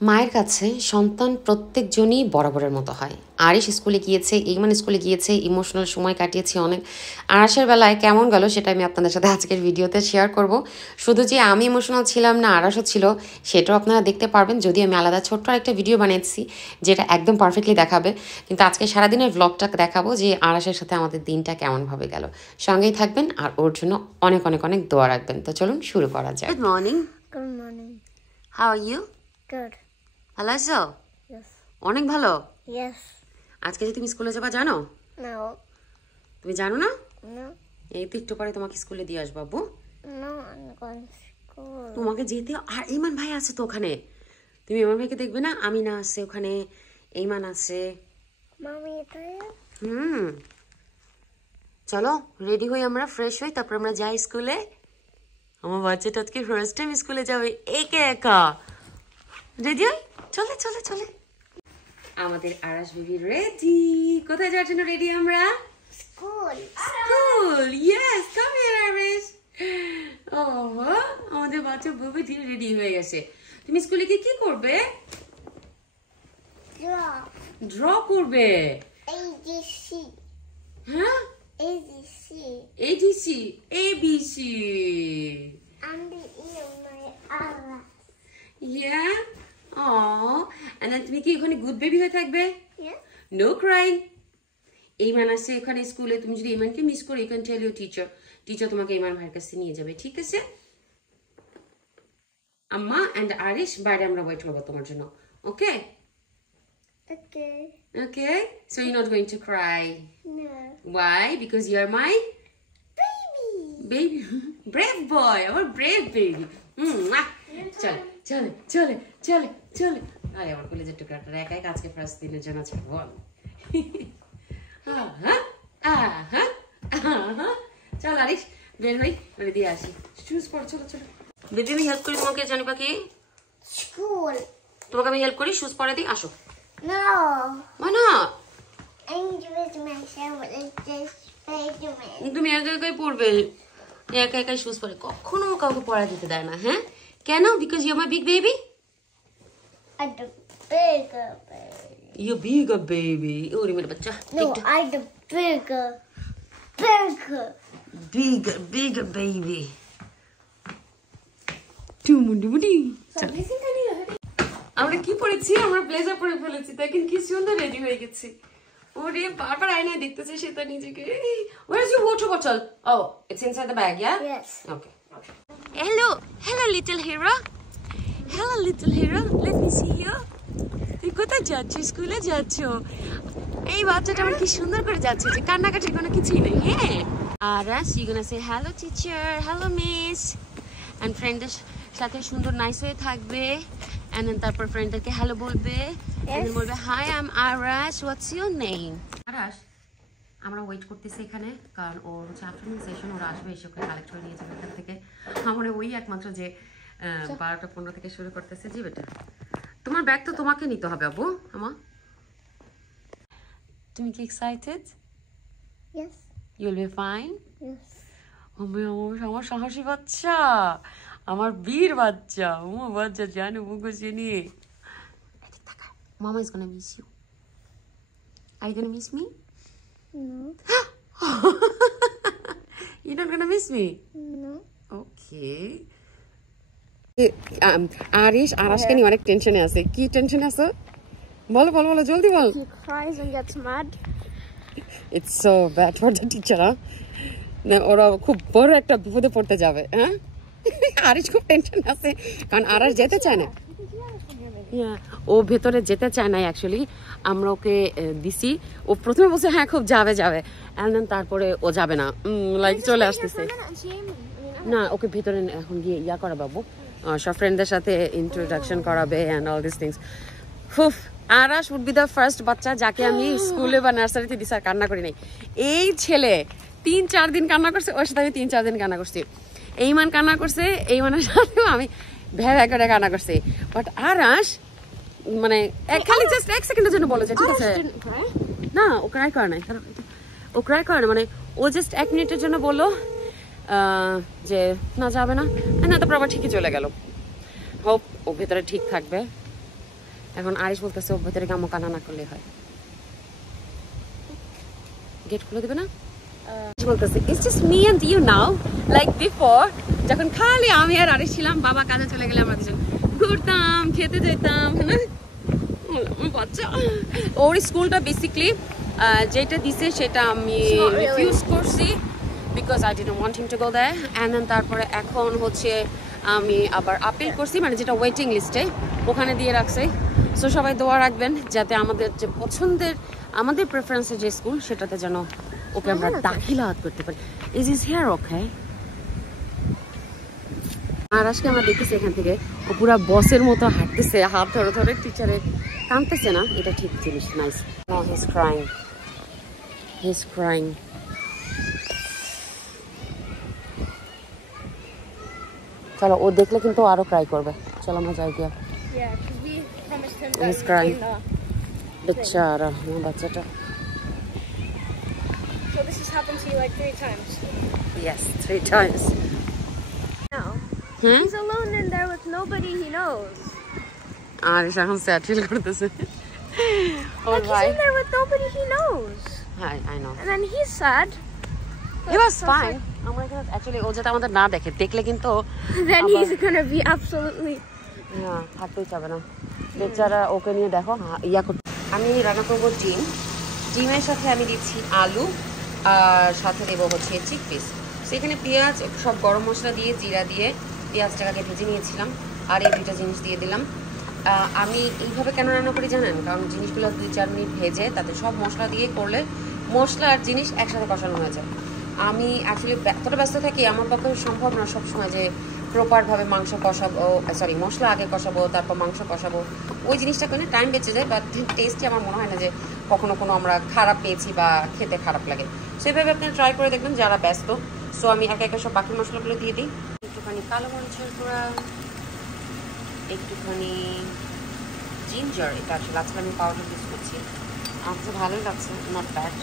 মায়ের কাছে সন্তান প্রত্যেকজনই বরাবরের মতো হয়। আরিশ স্কুলে গিয়েছে, ইমান স্কুলে গিয়েছে, ইমোশনাল সময় কাটিয়েছি অনেক। আরাসের বেলায় কেমন গেল সেটা আমি আপনাদের সাথে আজকের ভিডিওতে শেয়ার করব। শুধু যে আমি ইমোশনাল ছিলাম না, আরাসও ছিল, সেটাও আপনারা দেখতে পারবেন। যদি আমি আলাদা ছোট্ট একটা ভিডিও বানিয়েছি যেটা একদম পারফেক্টলি দেখাবে, কিন্তু আজকে সারাদিনের ব্লগটা দেখাবো যে আরাসের সাথে আমাদের দিনটা কেমনভাবে গেল। সঙ্গেই থাকবেন আর ওর জন্য অনেক অনেক অনেক দোয়া রাখবেন। তো চলুন শুরু করা যায়। Good morning. Good morning. How are you? Good. ভালো আছো? Yes. অনেক ভালো। Yes. আজকে যে তুমি স্কুলে যাবা জানো? No. তুমি জানো না? No. এই তো একটু পরে তোমাকে স্কুলে দিয়ে আসবো বাবু। No, I'm going to school. তোমাকে যেতে, আর ইমান ভাই আছে তো ওখানে। তুমি ইমান ভাইকে দেখবে না? আমি না আছে ওখানে, ইমান আছে। Mommy, you tired? চলো রেডি হই, আমরা ফ্রেশ হই, তারপর আমরা যাই স্কুলে। আমার বাচ্চাটা আজকে ফার্স্ট টাইম স্কুলে যাবে একা একা। রেডি হই, চলে চলে চলে। আমাদের আরাস বেবি রেডি। কোথায় যাওয়ার জন্য রেডি আমরা? School. Cool. Yes, come here, Arish. আমাদের বাচ্চা বেবি রেডি হয়ে গেছে। তুমি স্কুলে গিয়ে কি করবে? Draw. ড্র করবে। ADC. হ্যাঁ? ADC. ADC, ABC. And the ear my Ara. Yeah. Oh. And then তুমি কি ওখানে গুড বেবি হয়ে থাকবে? Yeah? No crying. এইমান আছে এখানে স্কুলে, তুমি যদি এইমানকে মিস করো, you can tell your teacher. Teacher তোমাকে এইমান ভাইয়ের কাছে নিয়ে যাবে, ঠিক আছে? আম্মা এন্ড আরিশ বাইরে আমরা ওয়েট করবো তোমার জন্য। ওকে? Okay. Okay? So you're not going to cry. No. Why? Because you are my Baby. baby. Brave boy. Our brave baby. চলে চলে চলে চলে চলে। আরে আমার কলেজের টুকরাটা একাই আজকে ফার্স্ট দিনের জন্য ছাড়বো। চল আরিশ বের হই, বলে দিয়ে আসি। শুজ পর, চলো চলো। বেবি আমি হেল্প করি তোমাকে, জানি পাখি। School. তোমাকে আমি হেল্প করি, শুজ পরে দিই, আসো। No. Why not? I'm doing myself with this Spider-Man. তুমি একা একাই পড়বে, একা একাই শুজ পরে, কখনো কাউকে পড়া দিতে দেয় না। হ্যাঁ কেন? Because you my big baby. I'm the bigger baby. You big baby. ওরে মেরে বাচ্চা। No, I'm the bigger. Big baby. টুমুন্ডুমুডি। আমরা কি পরেছি? আমরা ব্লেজার পরে ফেলেছি, দেখেন কি সুন্দর রেডি হয়ে গেছি। ওরে বারবার আয়নায় দেখতেছে সেটা নিজেকে। Where is your water bottle? Oh, it's inside the bag, yeah? Yes. Okay. Hello, little hero. Hello, little hero. Let me see you. তুই কোথায় যাচ্ছ? স্কুলে যাচ্ছ? এই বাচ্চাটা আমার কি সুন্দর করে যাচ্ছে, যে কান্নাকাটির কোনো কিছুই নেই। হ্যাঁ আরাস, you gonna say hello teacher, hello miss, and ফ্রেন্ডদের সাথে সুন্দর নাইস হয়ে থাকবে, and then তারপর ফ্রেন্ডদেরকে হ্যালো বলবে, and then বলবে hi I'm Arash, what's your name? আরাস, আমরা ওয়েট করতেছি এখানে, কারণ ওর হচ্ছে আফটারনুন সেশন, ওরা আসবে, এসে ওকে কালেক্ট করে নিয়ে যাবে এখান থেকে। আমার ওই একমাত্র যে 12টা 15 থেকে শুরু করতেছে। জি বেটা, তোমার ব্যাগ তো তোমাকে নিতে হবে আবু। আমা, তুমি কি excited? Yes. You'll be fine? Yes. আমার সাহসী বাচ্চা, আমার বীর বাচ্চা, আমার বাচ্চা জানো বুকু চিনি। Mama is gonna miss you. Are you gonna miss me? No. You're not gonna miss me? No. Okay. Arish, আরাশকে নিয়ে অনেক টেনশনে আছে। কি টেনশনে আছে? বলো বলো বলো, জলদি বল। He cries and gets mad. It's so bad for the teacher, huh? না, ওরা খুব বড় একটা বিপদে পড়তে যাবে। হ্যাঁ, আরিশ খুব টেনশন আছে, কারণ আরাশ যেতে চায় না। ও ভেতরে যেতে চায় না অ্যাকচুয়ালি। আমরা ওকে দিছি, ও প্রথমে বলছে হ্যাঁ খুব যাবে যাবে, and then তারপরে ও যাবে না, লাইক চলে আসতেছে। না, ওকে ভেতরে এখন গিয়ে ইয়া করা বাবু, সব ফ্রেন্ডদের সাথে ইন্ট্রোডাকশন করাবে and all these things. হুফ, Arash would be the first বাচ্চা যাকে আমি স্কুলে বা নার্সারিতে দিছি আর কান্না করি নাই। এই ছেলে 3-4 দিন কান্না করছে, ওর সাথে আমি 3-4 দিন কান্না করছি। এইমান কান্না করছে, এইমানের সাথেও আমি ভ্যা করে কান্না করছি। বাট আরাশ মানে খালি জাস্ট 1 সেকেন্ডের জন্য বলে যে ঠিক আছে, না ও ক্রাই করে নাই, ও ক্রাই করে না, মানে ও জাস্ট 1 মিনিটের জন্য বললো যে না যাবে না, না তারপর আবার ঠিকই চলে গেল। হোপ ও ভেতরে ঠিক থাকবে। এখন আরিশ বলতেছে ও ভেতরে কামো কান্না না করলে হয়। গেট খুলে দেবে না? বলতেছে it's just me and you now, like before যখন খালি আমি আর আরিশ ছিলাম, বাবা কাজে চলে গেলে আমরা দুজন ঘুরতাম, খেতে যেতাম, হ্যাঁ। বাচ্চা ওর স্কুলটা বেসিকলি যেটা দিছে সেটা আমি রিফিউজ করছি because I didn't want him to go there, and then তারপরে এখন হচ্ছে আমি আবার আপিল করছি, মানে যেটা ওয়েটিং লিস্টে ওখানে দিয়ে রাখছে। সো সবাই দোয়া রাখবেন যাতে আমাদের যে পছন্দের, আমাদের প্রেফারেন্সের যে স্কুল সেটাতে যেন ওকে আমরা দাখিলাত করতে পারি। Is is here okay? আর আজকে আমরা দেখেছি এখান থেকে ও পুরা বসের মতো হাঁটতেছে, হাত ধরে ধরে, টিচারের কাঁদতেছে না, এটা ঠিক জিনিস। Nice. No, he is crying, he is crying. চলো, ও দেখলে কিন্তু আরো ক্রাই করবে। চলো আমরা যাই গিয়া। হি ইজ ক্রাইং, বেচারা আমার বাচ্চাটা। So this has happened to you like 3 times? Yes, 3 times. No. Hmm? He's alone in there with nobody he knows. Arish এখন স্যাড ফিল করতেছে। ওর Like ভাই, he's in there with nobody he knows. I know. And then he's sad. It was fine. আমরা এখানে actually ও যাতে আমাদের না দেখে, দেখলে কিন্তু Then he's gonna be absolutely... হ্যাঁ থাকতেই চাবে না বেচারা। ওকে নিয়ে দেখো ইয়া করতে। আমি রান্না করবো ডিম, ডিমের সাথে আমি দিচ্ছি আলু, আর সাথে দেবো হচ্ছে চিকপিস। সেখানে পেঁয়াজ, সব গরম মশলা দিয়ে, জিরা দিয়ে পেঁয়াজটাকে ভেজে নিয়েছিলাম, আর এই দুইটা জিনিস দিয়ে দিলাম। আমি এইভাবে কেন রান্না করি জানেন? কারণ জিনিসগুলো 2-4 মিনিট ভেজে তাতে সব মশলা দিয়ে করলে মশলা আর জিনিস একসাথে কষানো হয়ে যায়। আমি অ্যাকচুয়ালি এতটা ব্যস্ত থাকি, আমার পক্ষে সম্ভব না সবসময় যে প্রপারভাবে মাংস কষাবো, সরি মশলা আগে কষাবো তারপর মাংস কষাবো, ওই জিনিসটা করে টাইম বেঁচে যায়, বাট টেস্টই আমার মনে হয় না যে কখনো কোনো আমরা খারাপ পেয়েছি বা খেতে খারাপ লাগে। সেভাবে আপনারা ট্রাই করে দেখবেন যারা ব্যস্ত। সো আমি একে একে সব বাকি মশলাগুলো দিয়ে দিই। একটুখানি কালো মরিচের গুঁড়া, একটুখানি জিঞ্জার, এটা আসলে আজকে আমি পাউডার ইউজ করছি, আমার কাছে ভালোই লাগছে, নট ব্যাড।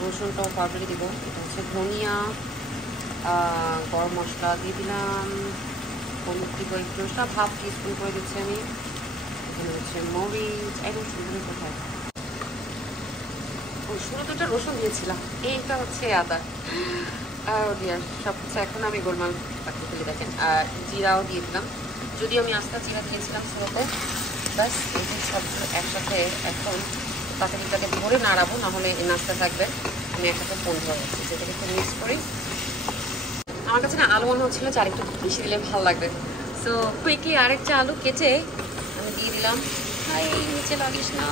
রসুনটাও পাউডারে দিব। এটা হচ্ছে ধনিয়া, গরম মশলা দিয়ে দিলাম, হলুদ দিব একটু, সব হাফ টিস্পুন করে দিচ্ছি আমি। এখানে হচ্ছে মরিচ, একদম সুন্দর। কোথায় ওই শুরুতে রসুন দিয়েছিলাম, এইটা হচ্ছে আদা। ডিয়ার সব কিছু এখন আমি গোলমাল পাঠিয়ে ফেলে দেখেন। আর জিরাও দিয়ে দিলাম, যদিও আমি আস্তা জিরা দিয়েছিলাম শুরুতে। ব্যাস এই যে সবগুলো একসাথে এখন পাতালিটাকে ধরে নাড়াবো, নাহলে নাস্তা থাকবে। আমি একসাথে ফোন ধরে যাচ্ছি, যেটাকে একটু মিক্স করি। আমার কাছে না আলু মনে হচ্ছিলো যে আরেকটু বেশি দিলে ভালো লাগবে। সো কুইকলি আরেকটা আলু কেটে আমি দিয়ে দিলাম। হাই, নিচে লাগিস না।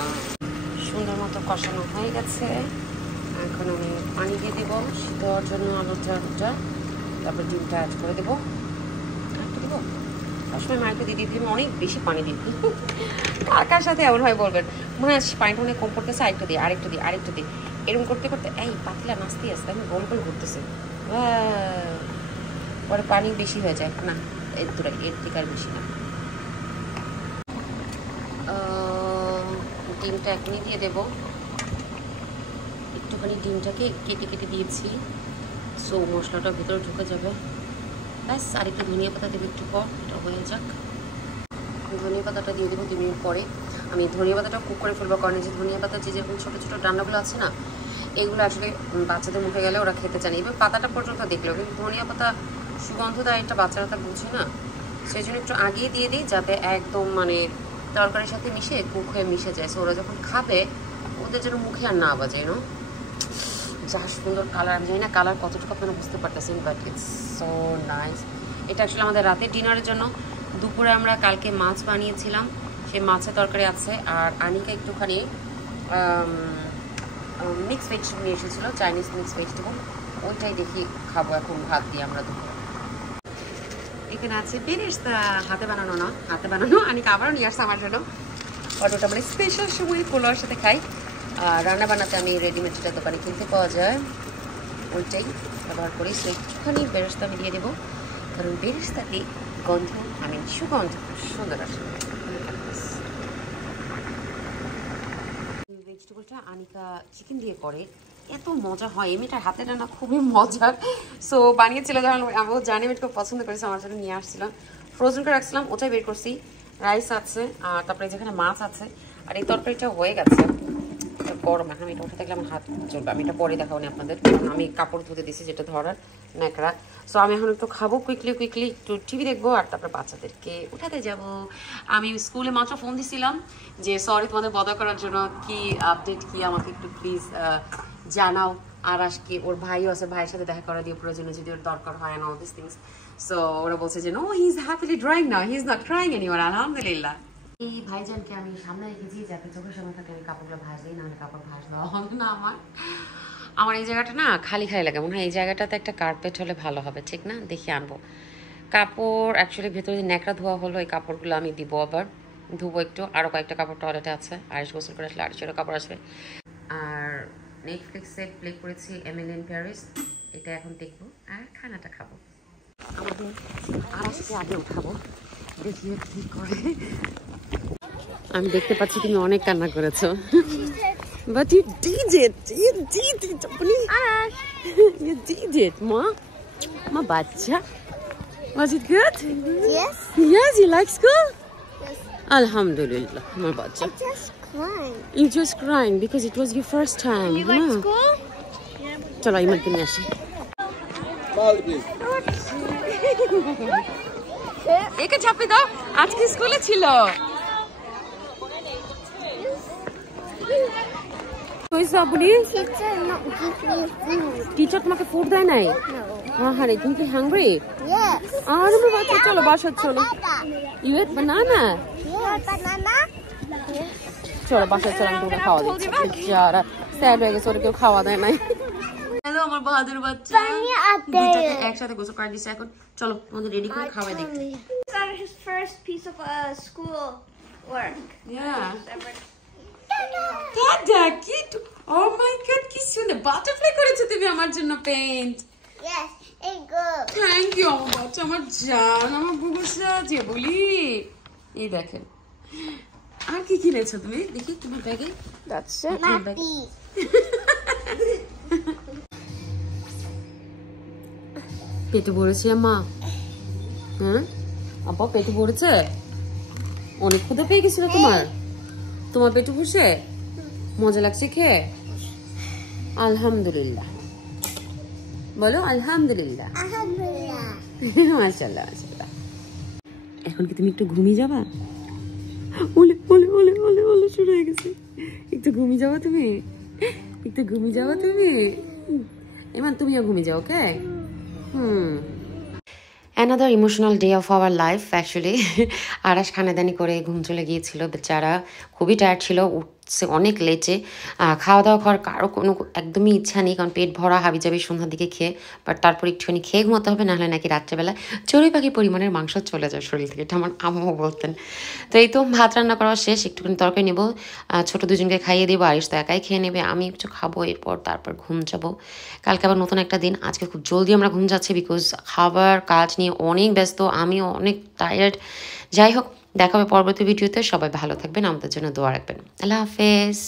সুন্দর মতো কষানো হয়ে গেছে, এখন আমি পানি দিয়ে দেবো সিদ্ধ হওয়ার জন্য আলুটা, তারপর ডিমটা অ্যাড করে দেবো। আরেকটু দেবো, সবসময় মাইকে দিয়ে দিই, আমি অনেক বেশি পানি দিই। কার সাথে এমন হয় বলবেন, মনে হয় পানিটা অনেক কম পড়তেছে, আরেকটু দিই, আরেকটু দিই, এরকম করতে করতে এই পাতলা নাচতে আসতে আমি গোল করে ঘুরতেছে, পরে পানি বেশি হয়ে যায়। না এর থেকে আর বেশি না। ডিমটা এখনই দিয়ে দেবো, একটুখানি ডিমটাকে কেটে কেটে দিয়েছি, সো মশলাটা ভেতরে ঢুকে যাবে। ব্যাস, আর একটু ধনিয়া পাতা দেবো একটু পর, এটা হয়ে যাক। ধনিয়া পাতাটা দিয়ে দেবো 2 মিনিট পরে। আমি ধনিয়া পাতাটা কুক করে ফেলবো, কারণ যে ধনিয়া পাতা যেরকম ছোটো ছোটো ডান্ডাগুলো আছে না, এগুলো আসলে বাচ্চাদের মুখে গেলে ওরা খেতে চায় না, এবার পাতাটা পর্যন্ত দেখলেও। কিন্তু ধনিয়া পাতা সুগন্ধ দেয়, একটা বাচ্চারা তা বুঝে না, সেই জন্য একটু আগিয়ে দিয়ে দিই যাতে একদম মানে তরকারির সাথে মিশে কুক হয়ে মিশে যায়। সো ওরা যখন খাবে ওদের যেন মুখে আর না বাজে। নো, যা সুন্দর কালার, আমি জানি না কালার কতটুকু আপনারা বুঝতে পারতেছেন, বাট ইটস সো নাইস। এটা অ্যাকচুয়ালি আমাদের রাতের ডিনারের জন্য। দুপুরে আমরা কালকে মাছ বানিয়েছিলাম, সেই মাছের তরকারি আছে। আর আনিকা একটুখানি মিক্স ভেজিটেবল নিয়ে এসেছিলো, চাইনিজ মিক্স ভেজিটেবল, ওইটাই দেখি খাবো এখন ভাত দিয়ে আমরা দুপুরে। এখানে আছে বেরেস্তা, হাতে বানানো না, হাতে বানানো। আনিকা আবারও নিয়ে আসছে আমার জন্য, আর ওটা মানে স্পেশাল সময় পোলাওর সাথে খাই। আর রান্না বানাতে আমি রেডিমেড যেটা দোকানে কিনতে পাওয়া যায় ওইটাই ব্যবহার করি। সো একটুখানি বেরেস্তা আমি দিয়ে দেবো, কারণ বেরেস্তাতে গন্ধ, আমি সুগন্ধ খুব সুন্দর আসে। ভেজিটেবলটা আনিকা চিকেন দিয়ে করে, এত মজা হয়। এমনিটার হাতে রান্না খুবই মজার। সো বানিয়েছিল যখন, আমিও জানি আমি খুব পছন্দ করেছি, আমার জন্য নিয়ে আসছিলাম, ফ্রোজেন করে রাখছিলাম, ওটাই বের করছি। রাইস আছে আর তারপরে যেখানে মাছ আছে আর এই তরকারিটা হয়ে গেছে গরম এখন এটা উঠে থাকলে আমার হাত চলবে আমি এটা পরে দেখাবো না আপনাদের কারণ আমি কাপড় ধুতে দিয়েছি যেটা ধরার ন্যাকড়া সো আমি এখন একটু খাবো কুইকলি একটু টিভি দেখবো আর তারপরে বাচ্চাদেরকে উঠাতে যাব আমি স্কুলে মাত্র ফোন দিছিলাম যে সরি তোমাদের বদা করার জন্য কি আপডেট কি আমাকে একটু প্লিজ জানাও আর আজকে ওর ভাইও আছে ভাইয়ের সাথে দেখা করা দিয়ে প্রয়োজনে যদি ওর দরকার হয় অল দিস থিংস সো ওরা বলছে যে no he is happily drawing now he is not crying anywhere আলহামদুলিল্লাহ এই ভাইজানকে আমি সামনে রেখেছি যাতে চোখের সামনে থাকে আমি কাপড়গুলো ভাসলেই না কাপড় ভাসলো হবে না আমার এই জায়গাটা না খালি লাগে মনে হয় এই জায়গাটাতে একটা কার্পেট হলে ভালো হবে ঠিক না দেখি আনবো কাপড় অ্যাকচুয়ালি ভেতরে যে ন্যাকড়া ধোয়া হলো এই কাপড়গুলো আমি দিব আবার ধুবো একটু আরও কয়েকটা কাপড় টয়লেটে আছে আড়াইশ গোসল করে আসলে আড়াইশোটা কাপড় আসবে আর নেটফ্লিক্সে প্লে করেছি এমিলি ইন প্যারিস এটা এখন দেখবো আর খানাটা খাবো আমাদের আড়াইশোকে আগে উঠাবো দেখি কি করে আমি দেখতে পাচ্ছি তুমি অনেক কান্না করেছো But you did it! You did it! You did it, Ma. Ma bacha. Was it good? Yes. Yes, you like school? Yes. Alhamdulillah, ma bacha. I'm just crying. You just crying because it was your first time. You like school? Chalo, Iman ke niye ashe. Eke chapi dao. Ajke school e chilo. Teacher not give me food. Teacher তোমাকে food দেয় নাই No. আরে তুমি কি hungry Yes. আরে আমার বাচ্চা চলো বাসায় চলো you ate banana Yeah, banana. চলো বাসায় চলো আমি তোমাকে খাওয়া দিচ্ছি যারা স্যাড হয়ে গেছে ওরা কেউ খাওয়া দেয় নাই হ্যালো আমার বাহাদুর বাচ্চা দুইটাকে একসাথে গোসল করে দিচ্ছে এখন চলো তোমাদের রেডি করে খাওয়াই দেখতে This is his first piece of school work. দাদা কি ও মাই গড কি সুন্দর বাটারফ্লাই করেছো তুমি আমার জন্য paint Yes, it's good. Thank you আমার বাচ্চা আমার জান আমার বুবুসা যে বলি এই দেখেন আর কি কিনেছো তুমি দেখি তোমার ব্যাগে That's it. Nappy. পেটে ভরেছে মা হ্যাঁ আপা পেটে ভরেছে অনেক ক্ষুধা পেয়ে গেছিল তোমার পেটে বসে মজা লাগছে খেয়ে আলহামদুলিল্লাহ বলো আলহামদুলিল্লাহ Alhamdulillah. মাশাআল্লাহ মাশাআল্লাহ এখন কি তুমি একটু ঘুমিয়ে যাবা ওলে ওলে ওলে ওলে ওলে শুরু হয়ে গেছে একটু ঘুমিয়ে যাবা তুমি এমান তুমিও ঘুমিয়ে যাও ওকে Another emotional day of our life actually. আরাশ খানাদানি করে ঘুম চলে গিয়েছিল বেচারা খুবই টায়ার্ড ছিল উঠছে অনেক লেটে খাওয়া দাওয়া করার কারো কোনো একদমই ইচ্ছা নেই কারণ পেট ভরা হাবি যাবি সন্ধ্যার দিকে খেয়ে বাট তারপর একটুখানি খেয়ে ঘুমাতে হবে নাহলে নাকি রাত্রেবেলা চড়ুই পাখি পরিমাণের মাংস চলে যায় শরীর থেকে এটা আমার আম্মু বলতেন তো এই তো ভাত রান্না করা শেষ একটুখানি তরকারি নেবো ছোটো দুজনকে খাইয়ে দেবো আরিশ তো একাই খেয়ে নেবে আমি একটু খাবো এরপর তারপর ঘুম যাবো কালকে আবার নতুন একটা দিন আজকে খুব জলদি আমরা ঘুম যাচ্ছি বিকজ খাবার কাজ নিয়ে অনেক ব্যস্ত আমিও অনেক টায়ার্ড যাই হোক দেখা হবে পরবর্তী ভিডিওতে সবাই ভালো থাকবেন আমাদের জন্য দোয়া রাখবেন আল্লাহ হাফেজ